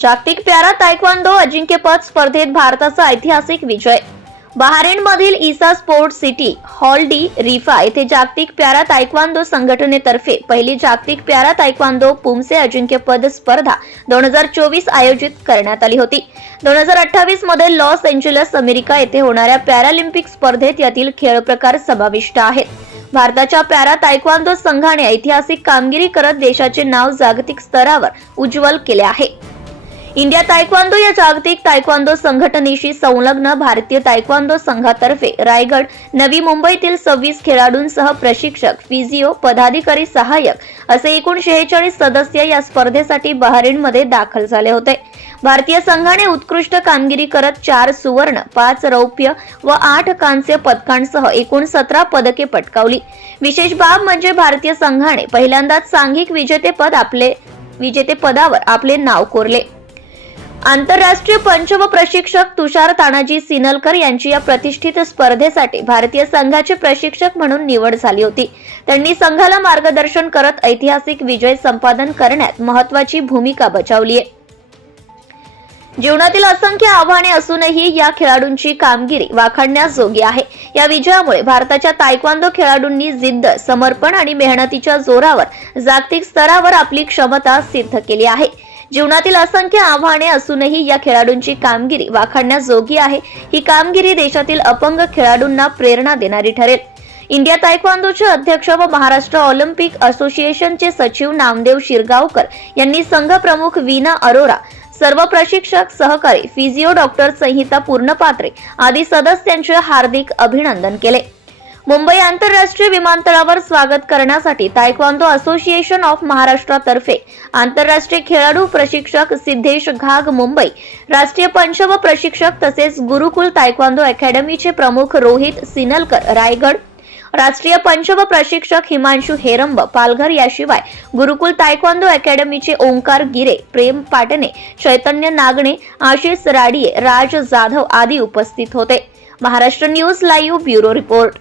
जागतिक प्यारा तायक्वांदो अजिंक्यपद स्पर्धेत भारताचा ऐतिहासिक विजय. बहारेनमधील Isa sport city hall D Riffa येथे जागतिक प्यारा तायक्वांदो संघटनेतर्फे पहिली जागतिक प्यारा तायक्वांदो पुमसे अजिंक्यपद स्पर्धा दोन हजार चोवीस आयोजित करण्यात आली होती. दोन हजार अठ्ठावीसमध्ये लॉस एंजलस अमेरिका येथे होणाऱ्या पॅरालिम्पिक स्पर्धेत यातील खेळ प्रकार समाविष्ट आहेत. भारताच्या पॅरा तायक्वांदो संघाने ऐतिहासिक कामगिरी करत देशाचे नाव जागतिक स्तरावर उज्ज्वल केले आहे. इंडिया तायक्वांदो या जागतिक तायक्वांदो संघटनेशी संलग्न भारतीय तायक्वांदो संघातर्फे रायगड नवी मुंबईतील सव्वीस खेळाडूंसह प्रशिक्षक फिजिओ पदाधिकारी सहाय्यक असे एकूण शेहेचाळीस सदस्य या स्पर्धेसाठी बहारीनमध्ये दाखल झाले होते. भारतीय संघाने उत्कृष्ट कामगिरी करत चार सुवर्ण पाच रौप्य व आठ कांस्य पदकांसह एकूण सतरा पदके पटकावली. विशेष बाब म्हणजे भारतीय संघाने पहिल्यांदाच सांघिक विजेतेपद आपले विजेतेपदावर आपले नाव कोरले. आंतरराष्ट्रीय पंच व प्रशिक्षक तुषार तानाजी सिनलकर यांची या प्रतिष्ठित स्पर्धेसाठी भारतीय संघाचे प्रशिक्षक म्हणून निवड झाली होती. त्यांनी संघाला मार्गदर्शन करत ऐतिहासिक विजय संपादन करण्यात महत्वाची भूमिका बजावली आहे. जीवनातील असंख्य आव्हाने असूनही या खेळाडूंची कामगिरी वाखाणण्याजोगी आहे. या विजयामुळे भारताच्या तायक्वांदो खेळाडूंनी जिद्द समर्पण आणि मेहनतीच्या जोरावर जागतिक स्तरावर आपली क्षमता सिद्ध केली आहे. जीवनातील असंख्य आव्हाने असूनही या खेळाडूंची कामगिरी वाखाणण्याजोगी आहे. ही कामगिरी देशातील अपंग खेळाडूंना प्रेरणा देणारी ठरेल. इंडिया तायक्वांदोचे अध्यक्ष व महाराष्ट्र ऑलिम्पिक असोसिएशनचे सचिव नामदेव शिरगावकर यांनी संघ प्रमुख वीना अरोरा सर्व प्रशिक्षक सहकारी फिजिओ डॉक्टर संहिता पूर्णपात्रे आदी सदस्यांचे हार्दिक अभिनंदन केले. मुंबई आंतरराष्ट्रीय विमानतळावर स्वागत करण्यासाठी तायक्वांदो असोसिएशन ऑफ महाराष्ट्रातर्फे आंतरराष्ट्रीय खेळाडू प्रशिक्षक सिद्धेश घाग मुंबई राष्ट्रीय पंच व प्रशिक्षक तसेच गुरुकुल तायक्वांदो अकॅडमीचे प्रमुख रोहित सिनलकर रायगड राष्ट्रीय पंच व प्रशिक्षक हिमांशु हेरंब पालघर याशिवाय गुरुकुल तायक्वांदो अकॅडमीचे ओंकार गिरे प्रेम पाटणे चैतन्य नागणे आशिष राडिये राज जाधव आदी उपस्थित होते. Maharashtra news live bureau report.